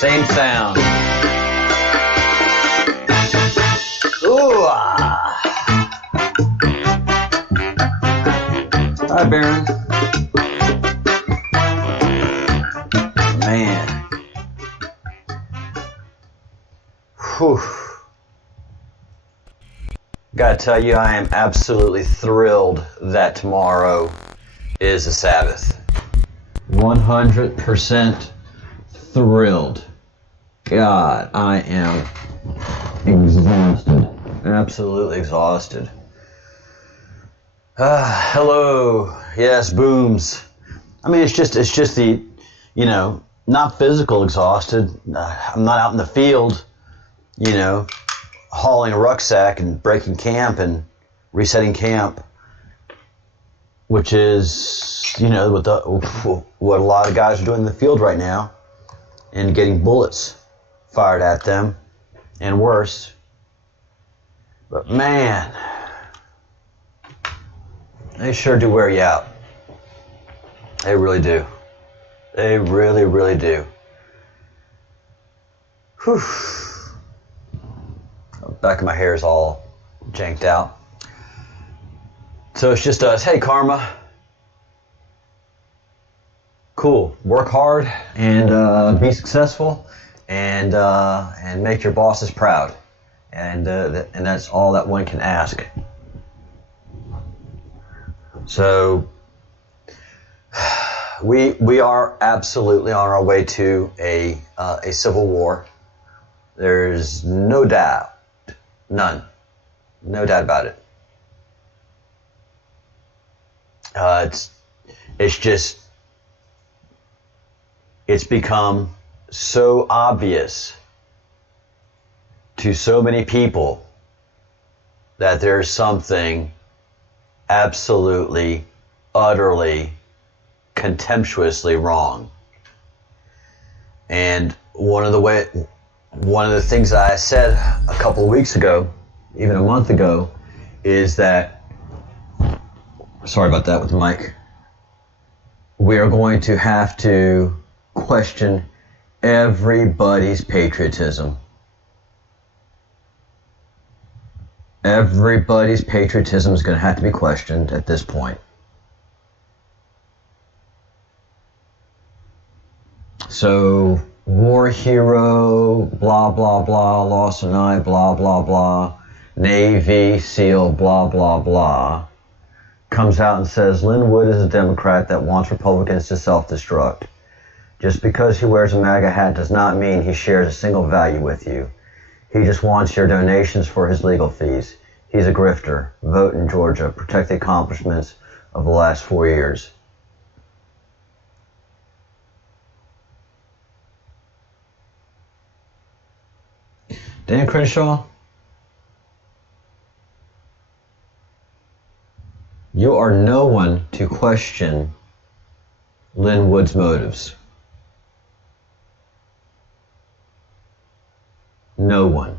Same sound. Ooh, Hi, Baron. Man. Whew. Gotta tell you, I am absolutely thrilled that tomorrow is the Sabbath. 100% thrilled. God, I am exhausted. Absolutely exhausted. Hello. Yes, booms. I mean, it's just the, not physical exhausted. I'm not out in the field, hauling a rucksack and breaking camp and resetting camp, which is, what a lot of guys are doing in the field right now, and getting bullets fired at them and worse. But man, they sure do wear you out. They really do. They really, really do. Whew. Back of my hair is all janked out. So it's just us. Hey, Karma. Cool. Work hard and be successful and make your bosses proud. And that's all that one can ask. So we are absolutely on our way to a civil war. There's no doubt. None. No doubt about it. It's become so obvious to so many people that there's something absolutely, utterly, contemptuously wrong. And one of the things that I said a couple of weeks ago, even a month ago, is that, sorry about that with the mic, we are going to have to question everybody's patriotism. Everybody's patriotism is going to have to be questioned at this point. So, war hero, blah, blah, blah, lost an eye, blah, blah, blah, Navy SEAL, blah, blah, blah, comes out and says Lynn Wood is a Democrat that wants Republicans to self-destruct. Just because he wears a MAGA hat does not mean he shares a single value with you. He just wants your donations for his legal fees. He's a grifter. Vote in Georgia. Protect the accomplishments of the last 4 years. Dan Crenshaw, you are no one to question Lynn Wood's motives. No one.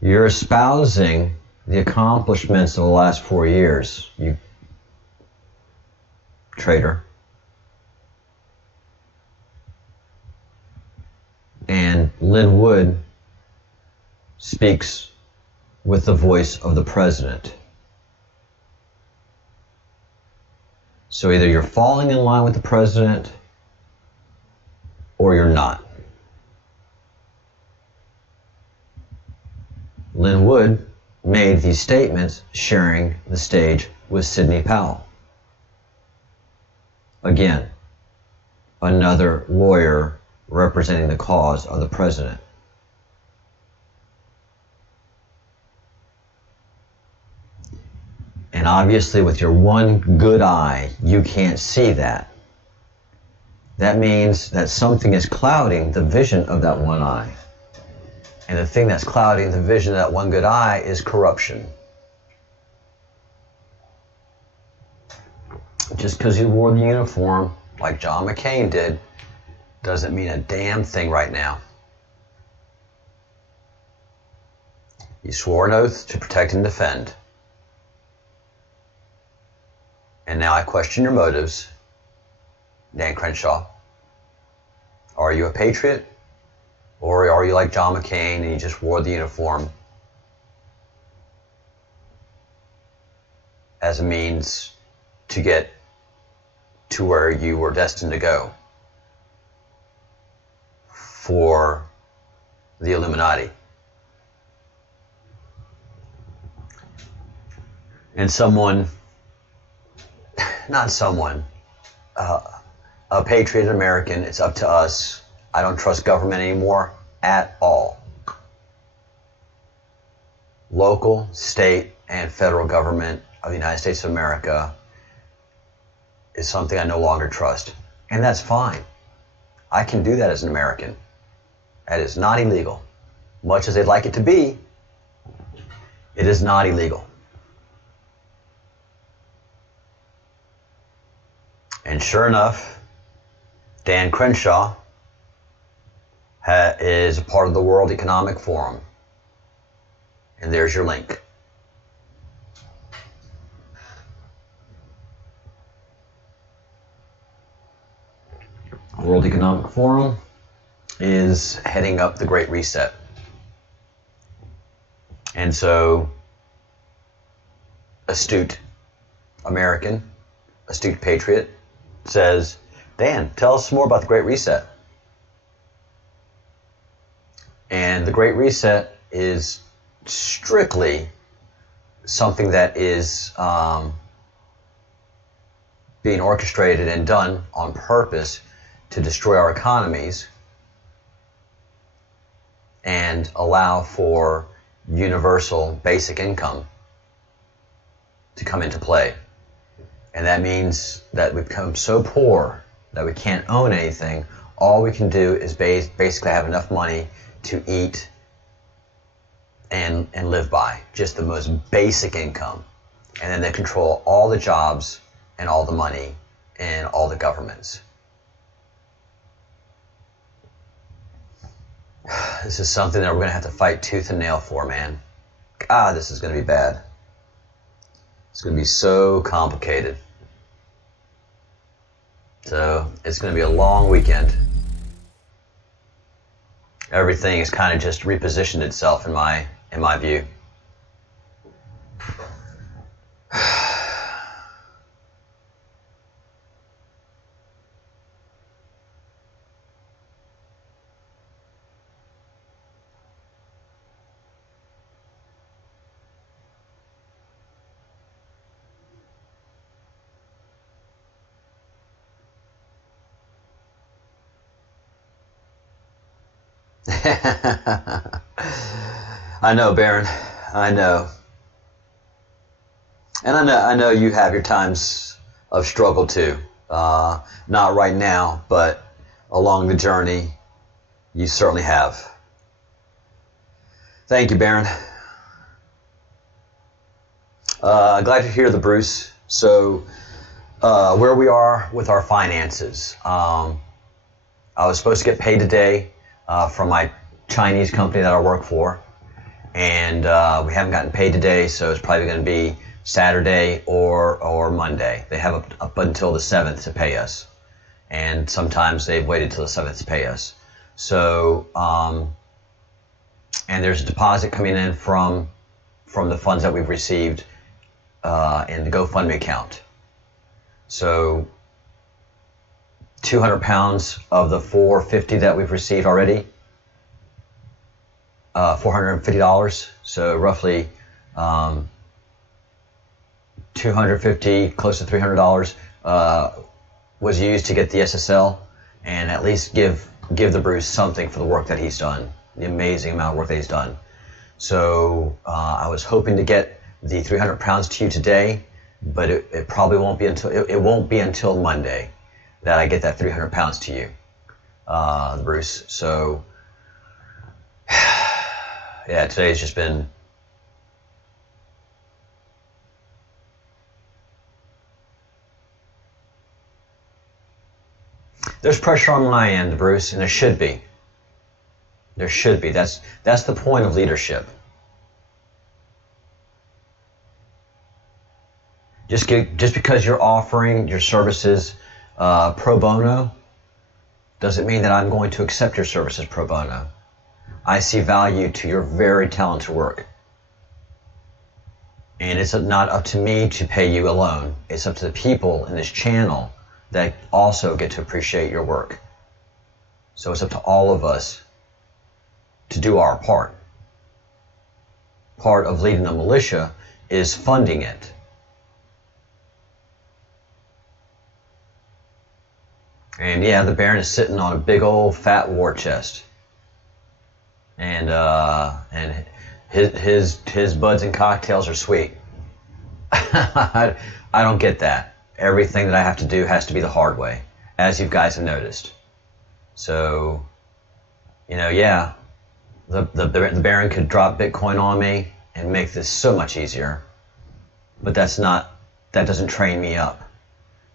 You're espousing the accomplishments of the last 4 years, you traitor. And Lynn Wood speaks with the voice of the president. So either you're falling in line with the president or you're not. Lynn Wood made these statements sharing the stage with Sidney Powell. Again, another lawyer representing the cause of the president. And obviously with your one good eye, you can't see that. That means that something is clouding the vision of that one eye. And the thing that's clouding the vision of that one good eye is corruption. Just because you wore the uniform like John McCain did doesn't mean a damn thing right now. You swore an oath to protect and defend. And now I question your motives. Dan Crenshaw? Are you a patriot? Or are you like John McCain and you just wore the uniform as a means to get to where you were destined to go for the Illuminati? And a patriot American, it's up to us. I don't trust government anymore at all. Local, state, and federal government of the United States of America is something I no longer trust. And that's fine. I can do that as an American. That is not illegal. Much as they'd like it to be, it is not illegal. And sure enough, Dan Crenshaw is a part of the World Economic Forum. And there's your link. World Economic Forum is heading up the Great Reset. And so, astute American, astute patriot, says, Dan, tell us more about the Great Reset. And the Great Reset is strictly something that is being orchestrated and done on purpose to destroy our economies and allow for universal basic income to come into play. And that means that we become so poor that we can't own anything. All we can do is basically have enough money to eat and live by. Just the most basic income. And then they control all the jobs and all the money and all the governments. This is something that we're going to have to fight tooth and nail for, man. God, this is going to be bad. It's going to be so complicated. So it's going to be a long weekend. Everything has kind of just repositioned itself in my view. I know, Baron. I know. And I know you have your times of struggle too. Not right now, but along the journey, you certainly have. Thank you, Baron. Glad to hear the Bruce. So, where we are with our finances. I was supposed to get paid today from my Chinese company that I work for, and we haven't gotten paid today, so it's probably going to be Saturday or Monday. They have up until the 7th to pay us, and sometimes they've waited till the 7th to pay us. So, and there's a deposit coming in from the funds that we've received in the GoFundMe account. So 200 pounds of the 450 that we've received already, $450, so roughly 250, close to $300 was used to get the SSL and at least give the Bruce something for the work that he's done, the amazing amount of work that he's done. So I was hoping to get the 300 pounds to you today, but it probably won't be until Monday that I get that 300 pounds to you, Bruce. So yeah, today's just been there's pressure on my end, Bruce, and there should be. There should be. That's the point of leadership. Just because you're offering your services pro bono doesn't mean that I'm going to accept your services pro bono. I see value to your very talented work. And it's not up to me to pay you alone. It's up to the people in this channel that also get to appreciate your work. So it's up to all of us to do our part. Part of leading the militia is funding it. And yeah, the Baron is sitting on a big old fat war chest. And his buds and cocktails are sweet. I don't get that. Everything that I have to do has to be the hard way, as you guys have noticed. So, yeah, the Baron could drop Bitcoin on me and make this so much easier. But that doesn't train me up.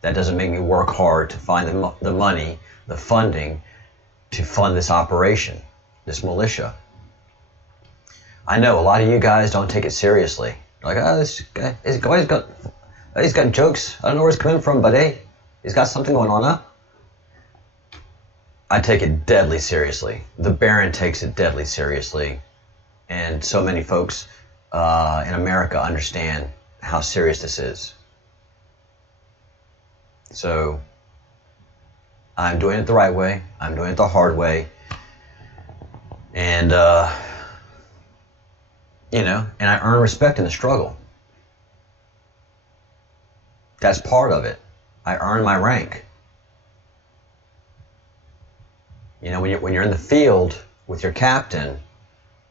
That doesn't make me work hard to find the money, the funding to fund this operation, this militia. I know a lot of you guys don't take it seriously. Like, this guy, he's got jokes. I don't know where he's coming from, but hey, he's got something going on, huh? I take it deadly seriously. The Baron takes it deadly seriously. And so many folks in America understand how serious this is. So, I'm doing it the right way. I'm doing it the hard way. And, and I earn respect in the struggle. That's part of it. I earn my rank. When you're in the field with your captain,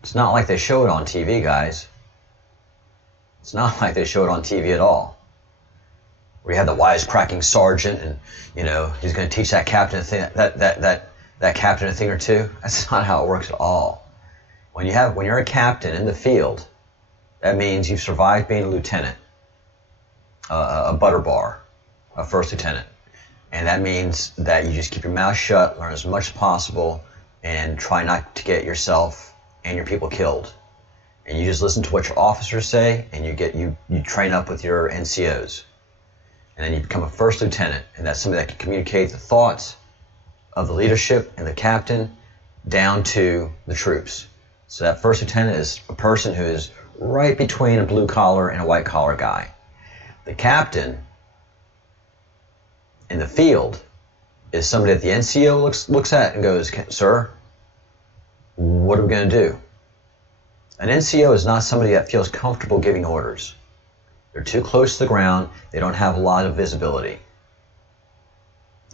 it's not like they show it on TV, guys. It's not like they show it on TV at all. Where you have the wisecracking sergeant, and he's going to teach that captain a thing, that captain a thing or two. That's not how it works at all. When you're a captain in the field, that means you've survived being a lieutenant, a butter bar, a first lieutenant. And that means that you just keep your mouth shut, learn as much as possible, and try not to get yourself and your people killed. And you just listen to what your officers say, and you train up with your NCOs. And then you become a first lieutenant, and that's somebody that can communicate the thoughts of the leadership and the captain down to the troops. So that first lieutenant is a person who is right between a blue collar and a white collar guy. The captain in the field is somebody that the NCO looks at and goes, "Sir, what are we going to do?" An NCO is not somebody that feels comfortable giving orders. They're too close to the ground. They don't have a lot of visibility.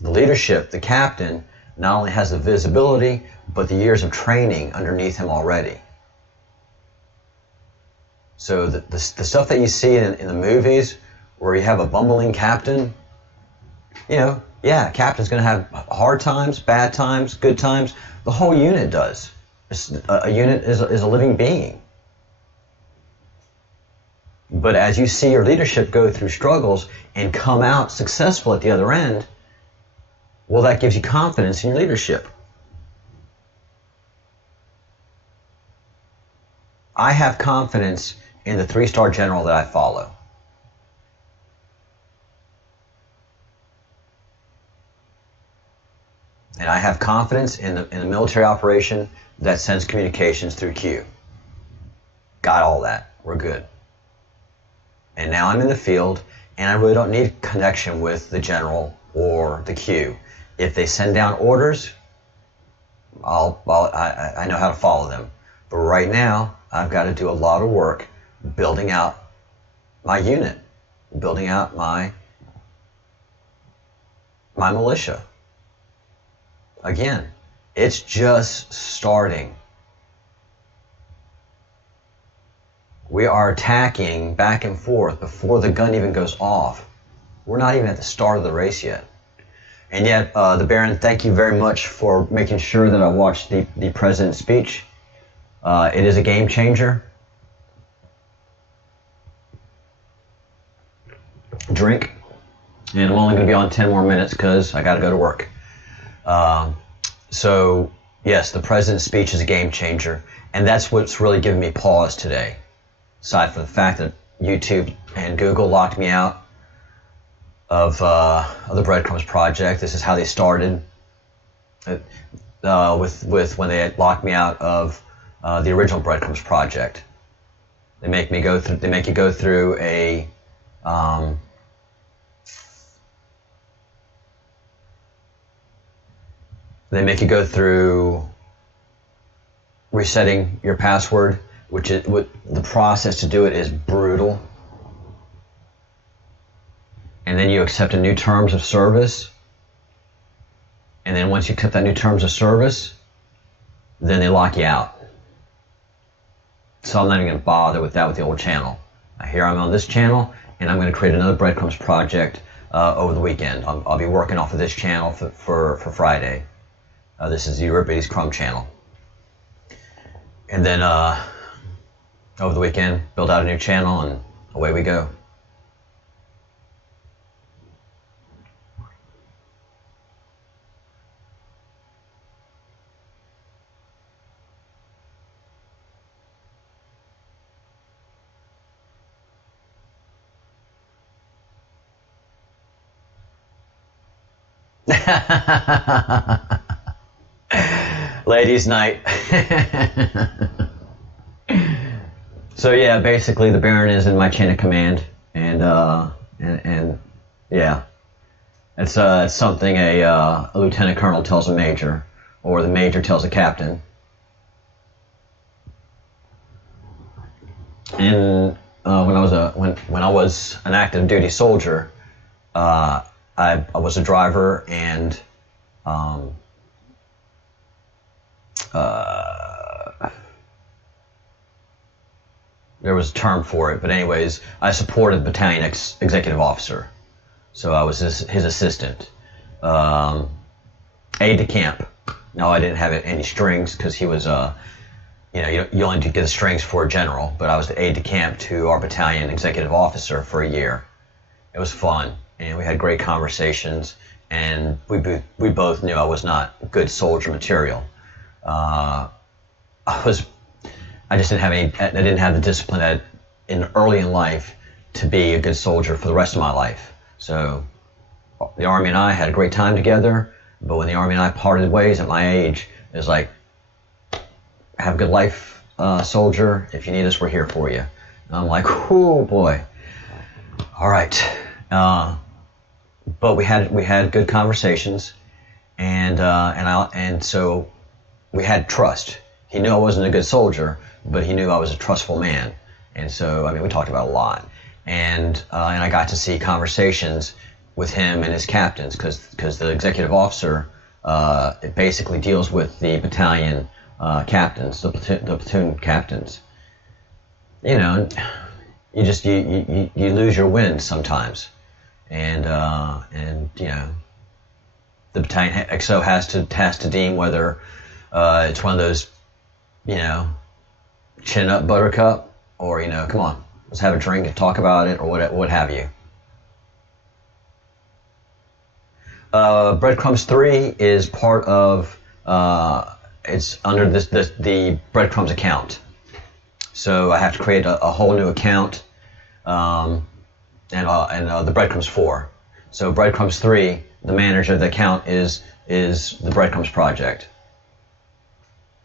The leadership, the captain, not only has the visibility, but the years of training underneath him already. So the stuff that you see in the movies where you have a bumbling captain, captain's going to have hard times, bad times, good times. The whole unit does. A unit is a living being. But as you see your leadership go through struggles and come out successful at the other end, well, that gives you confidence in your leadership. I have confidence in the 3-star general that I follow. And I have confidence in the military operation that sends communications through Q. Got all that. We're good. And now I'm in the field, and I really don't need connection with the general or the Q. If they send down orders, I know how to follow them. But right now, I've got to do a lot of work building out my unit, building out my militia. Again, it's just starting. We are attacking back and forth before the gun even goes off. We're not even at the start of the race yet. And yet, the Baron, thank you very much for making sure that I watched the president's speech. It is a game changer. Drink. And I'm only going to be on 10 more minutes because I got to go to work. So, yes, the president's speech is a game changer. And that's what's really giving me pause today. Aside from the fact that YouTube and Google locked me out, of the Breadcrumbs project. This is how they started. With when they had locked me out of the original Breadcrumbs project. They make you go through a they make you go through resetting your password, which is the process to do it is brutal. And then you accept a new terms of service. And then once you accept that new terms of service, then they lock you out. So I'm not even going to bother with that with the old channel. Here I'm on this channel, and I'm going to create another Breadcrumbs project over the weekend. I'll be working off of this channel for Friday. This is the Euripides Crumb channel. And then over the weekend, build out a new channel, and away we go. Ladies' night. So yeah, basically the Baron is in my chain of command, and yeah, it's something a lieutenant colonel tells a major, or the major tells a captain. And when I was an active duty soldier, I was a driver, and there was a term for it, but anyways, I supported battalion executive officer, so I was his assistant, aide de camp. No, I didn't have any strings because he was you only get the strings for a general, but I was the aide de camp to our battalion executive officer for a year. It was fun, and we had great conversations, and we both knew I was not good soldier material. I just didn't have I didn't have the discipline early in life to be a good soldier for the rest of my life. So the Army and I had a great time together, but when the Army and I parted ways at my age, it was like, have a good life, soldier. If you need us, we're here for you. And I'm like, oh boy. All right. But we had good conversations, and so we had trust. He knew I wasn't a good soldier, but he knew I was a trustful man. And so, I mean, we talked about a lot. And I got to see conversations with him and his captains, because the executive officer it basically deals with the battalion captains, the platoon captains. You know, you lose your wins sometimes, and you know, the battalion XO has to deem whether it's one of those, you know, chin up buttercup, or, you know, come on, let's have a drink and talk about it, or what have you. Breadcrumbs 3 is part of, it's under the Breadcrumbs account. So I have to create a whole new account, and the Breadcrumbs 4. So Breadcrumbs 3, the manager of the account is the Breadcrumbs project.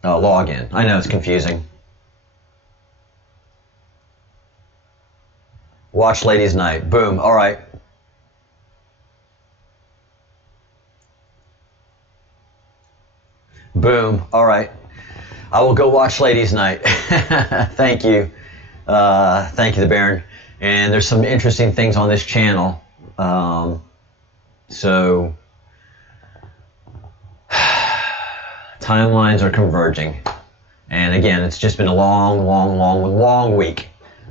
Login. I know it's confusing. Watch Ladies Night. Boom. All right. Boom. All right. I will go watch Ladies Night. Thank you. Thank you, the Baron. And there's some interesting things on this channel. So timelines are converging. And again, it's just been a long week.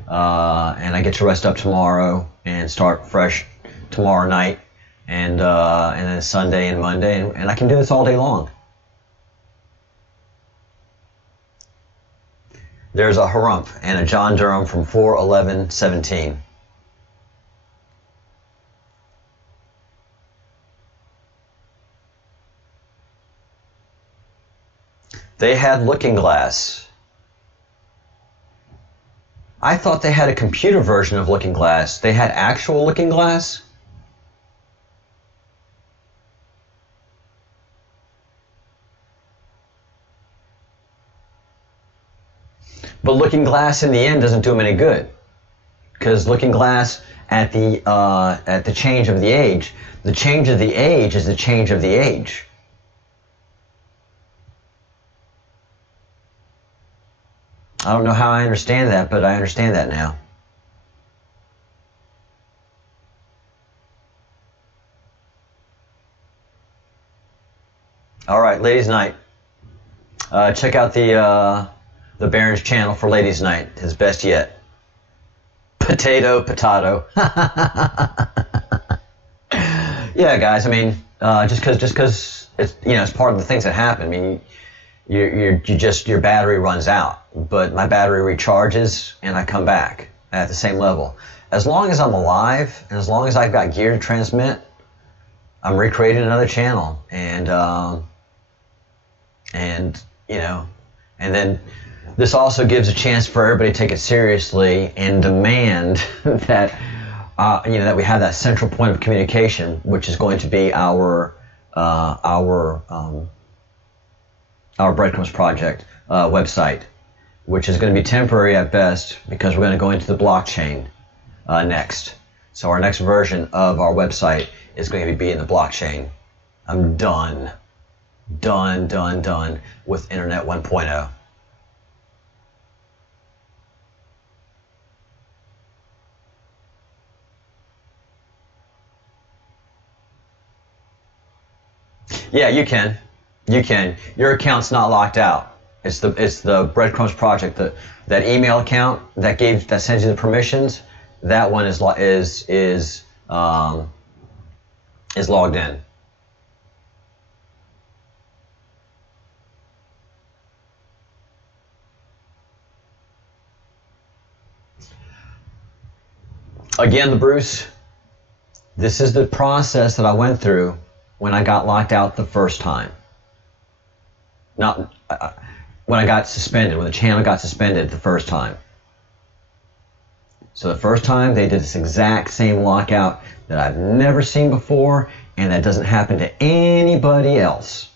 And I get to rest up tomorrow and start fresh tomorrow night, and then Sunday and Monday, and I can do this all day long. There's a Harump and a John Durham from 4/11/17. They had Looking Glass. I thought they had a computer version of Looking Glass. They had actual Looking Glass? But Looking Glass in the end doesn't do him any good, because Looking Glass at the change of the age, the change of the age is the change of the age. I don't know how I understand that, but I understand that now. All right, Ladies Night. Check out the Baron's channel for Ladies Night, his best yet. Potato. Yeah, guys. I mean, just because it's it's part of the things that happen. I mean, your battery runs out, but my battery recharges and I come back at the same level. As long as I'm alive and as long as I've got gear to transmit, I'm recreating another channel, and then this also gives a chance for everybody to take it seriously and demand that that we have that central point of communication, which is going to be our Breadcrumbs Project website, which is going to be temporary at best because we're going to go into the blockchain next. So our next version of our website is going to be in the blockchain. I'm done with Internet 1.0. Yeah, you can. Your account's not locked out. It's the Breadcrumbs Project. That email account that sends you the permissions. That one is logged in. Again, Bruce, this is the process that I went through when I got locked out the first time. Not when I got suspended, when the channel got suspended the first time. So the first time they did this exact same lockout that I've never seen before, and that doesn't happen to anybody else.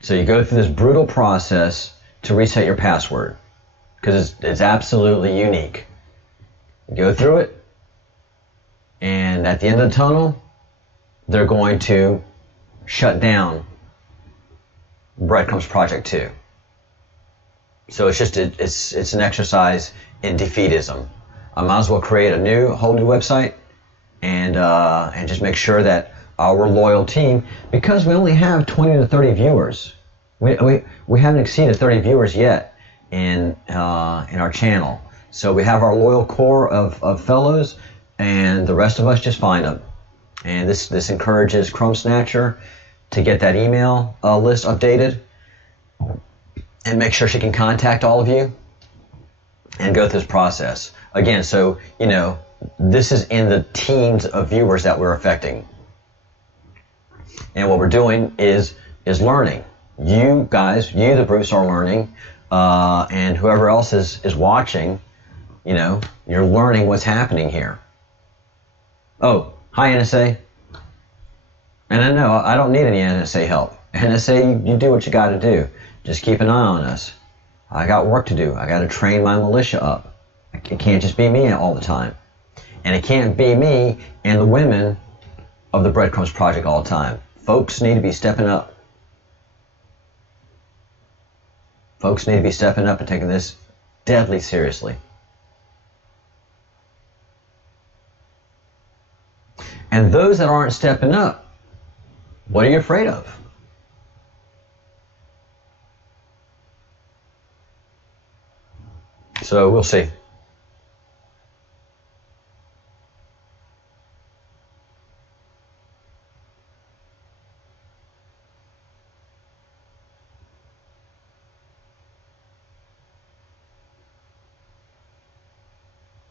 So you go through this brutal process to reset your password, because it's absolutely unique. You go through it, and at the end of the tunnel, they're going to shut down Breadcrumbs Project 2. So it's an exercise in defeatism. I might as well create a whole new website and just make sure that our loyal team, because we only have 20 to 30 viewers. We haven't exceeded 30 viewers yet in our channel. So we have our loyal core of fellows, and the rest of us just find them. And this encourages Crumb Snatcher to get that email list updated and make sure she can contact all of you and go through this process. Again, so, this is in the teams of viewers that we're affecting. And what we're doing is learning. You guys, the Bruce, are learning, and whoever else is watching, you're learning what's happening here. Oh, hi, NSA. And I know I don't need any NSA help. NSA, you do what you got to do. Just keep an eye on us. I got work to do. I got to train my militia up. It can't just be me all the time. And it can't be me and the women of the Breadcrumbs Project all the time. Folks need to be stepping up. Folks need to be stepping up and taking this deadly seriously. And those that aren't stepping up, what are you afraid of? So we'll see.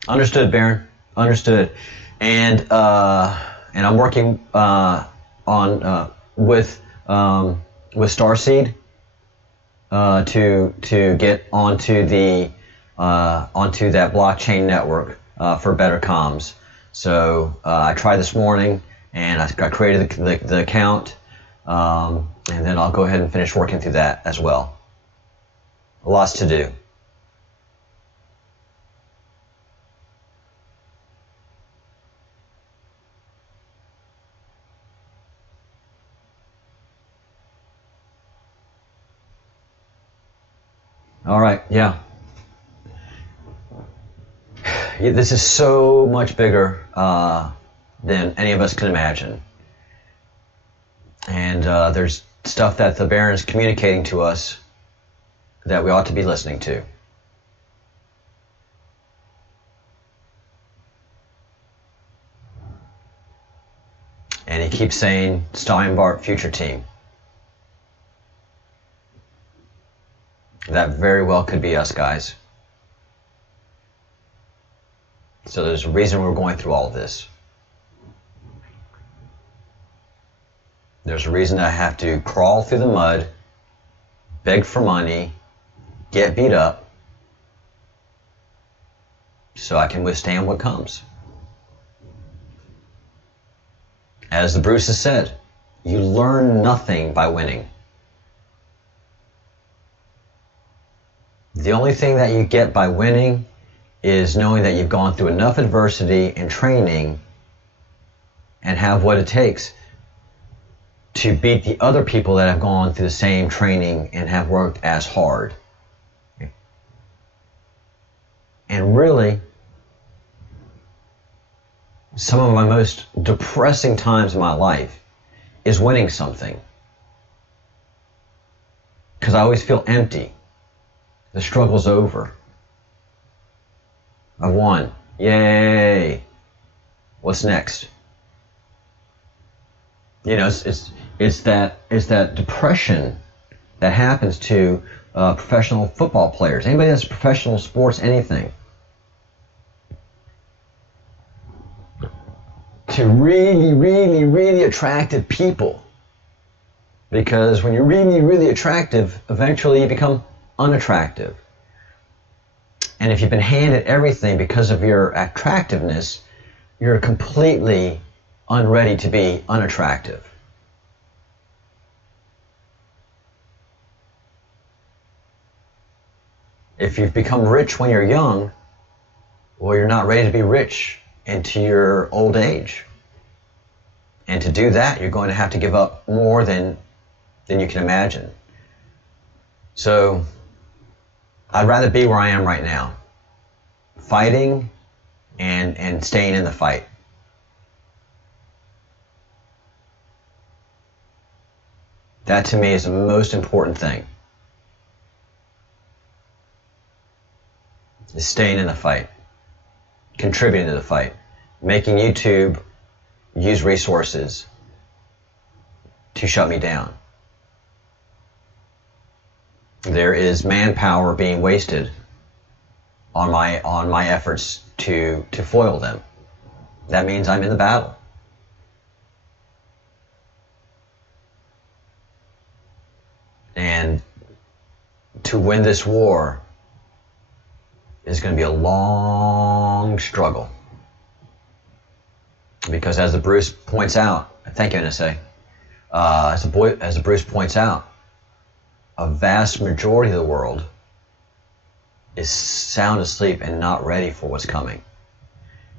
Understood, Baron. Understood. And I'm working with Starseed to get onto that blockchain network for better comms. So I tried this morning, and I created the account. And then I'll go ahead and finish working through that as well. Lots to do. All right, yeah. This is so much bigger than any of us can imagine. And there's stuff that the Baron is communicating to us that we ought to be listening to. And he keeps saying, Steinbart, future team. That very well could be us, guys. So there's a reason we're going through all of this. There's a reason I have to crawl through the mud, beg for money, get beat up, so I can withstand what comes. As the Bruce has said, you learn nothing by winning. The only thing that you get by winning is knowing that you've gone through enough adversity and training and have what it takes to beat the other people that have gone through the same training and have worked as hard. And really, some of my most depressing times in my life is winning something. Because I always feel empty. The struggle's over. I've won. Yay! What's next? You know, it's that depression that happens to professional football players. Anybody that's professional sports, anything. To really, really, really attractive people. Because when you're really, really attractive, eventually you become unattractive. And if you've been handed everything because of your attractiveness, you're completely unready to be unattractive. If you've become rich when you're young, well, you're not ready to be rich into your old age. And to do that, you're going to have to give up more than you can imagine. So, I'd rather be where I am right now, fighting and staying in the fight. That to me is the most important thing, is staying in the fight, contributing to the fight, making YouTube use resources to shut me down. There is manpower being wasted on my efforts to foil them. That means I'm in the battle. And to win this war is going to be a long struggle. Because as the Bruce points out, thank you, NSA, as the Bruce points out, a vast majority of the world is sound asleep and not ready for what's coming.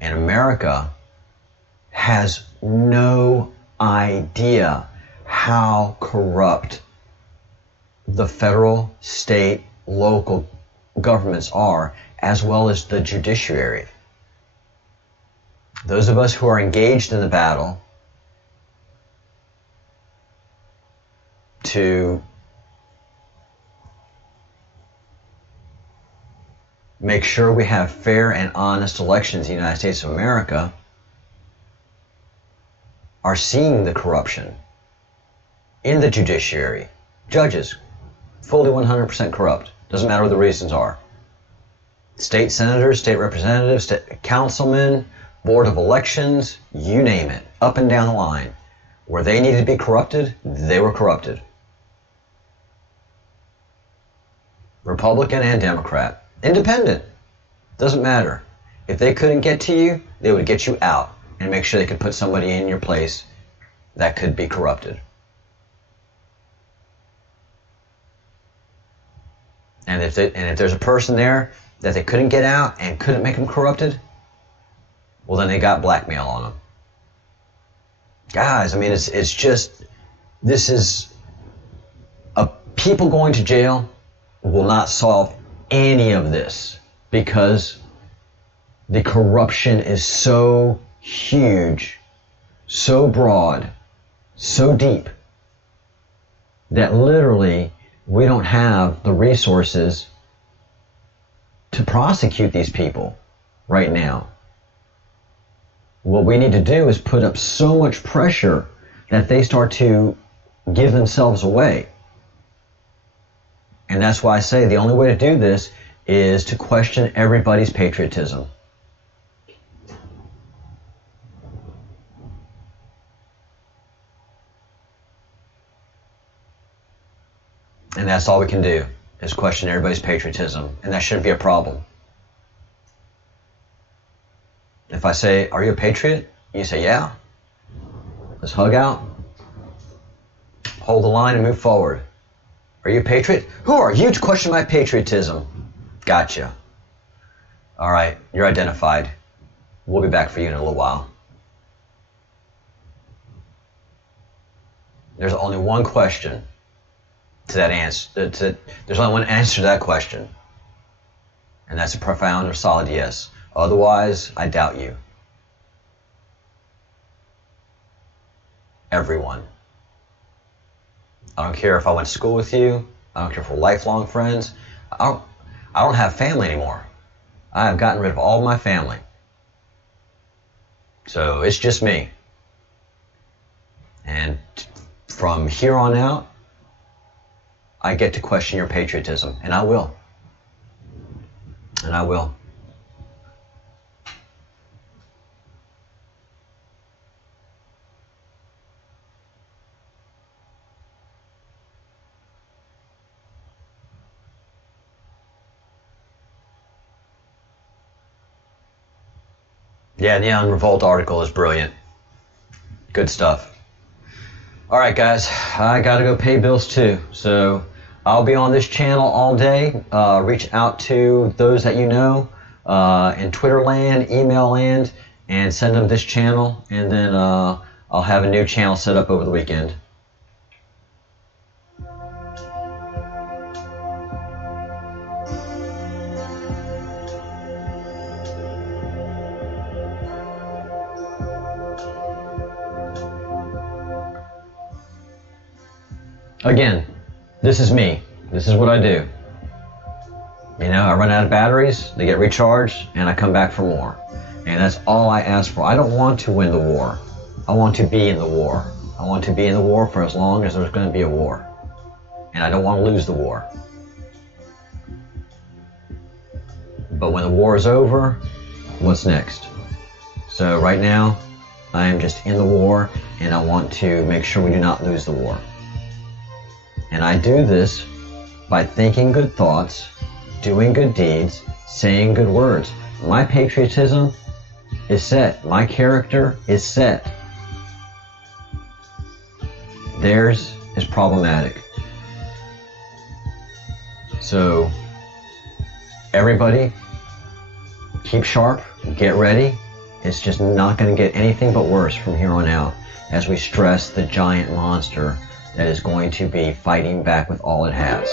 And America has no idea how corrupt the federal, state, local governments are, as well as the judiciary. Those of us who are engaged in the battle to make sure we have fair and honest elections in the United States of America are seeing the corruption in the judiciary. Judges, fully 100% corrupt. Doesn't matter what the reasons are. State senators, state representatives, state councilmen, board of elections, you name it, up and down the line. Where they needed to be corrupted, they were corrupted. Republican and Democrat. Independent. Doesn't matter. If they couldn't get to you, they would get you out and make sure they could put somebody in your place that could be corrupted. And if there's a person there that they couldn't get out and couldn't make them corrupted, well, then they got blackmail on them. Guys, I mean, it's just, this is, people going to jail will not solve any of this, because the corruption is so huge, so broad, so deep, that literally we don't have the resources to prosecute these people right now. What we need to do is put up so much pressure that they start to give themselves away. And that's why I say the only way to do this is to question everybody's patriotism. And that's all we can do, is question everybody's patriotism. And that shouldn't be a problem. If I say, are you a patriot? You say, yeah. Let's hug out, hold the line, and move forward. Are you a patriot? Who are you to question my patriotism? Gotcha. All right, you're identified. We'll be back for you in a little while. There's only one question to that answer. There's only one answer to that question. And that's a profound or solid yes. Otherwise, I doubt you. Everyone. I don't care if I went to school with you. I don't care if we're lifelong friends. I don't have family anymore. I have gotten rid of all my family. So it's just me. And from here on out, I get to question your patriotism. And I will. And I will. Yeah, the Neon Revolt article is brilliant. Good stuff. Alright guys, I gotta go pay bills too. So I'll be on this channel all day. Reach out to those that you know in Twitter land, email land, and send them this channel. And then I'll have a new channel set up over the weekend. Again, this is me. This is what I do. You know, I run out of batteries, they get recharged, and I come back for more. And that's all I ask for. I don't want to win the war. I want to be in the war. I want to be in the war for as long as there's going to be a war. And I don't want to lose the war. But when the war is over, what's next? So right now, I am just in the war, and I want to make sure we do not lose the war. And I do this by thinking good thoughts, doing good deeds, saying good words. My patriotism is set. My character is set. Theirs is problematic. So, everybody, keep sharp, get ready. It's just not going to get anything but worse from here on out as we stress the giant monster that is going to be fighting back with all it has.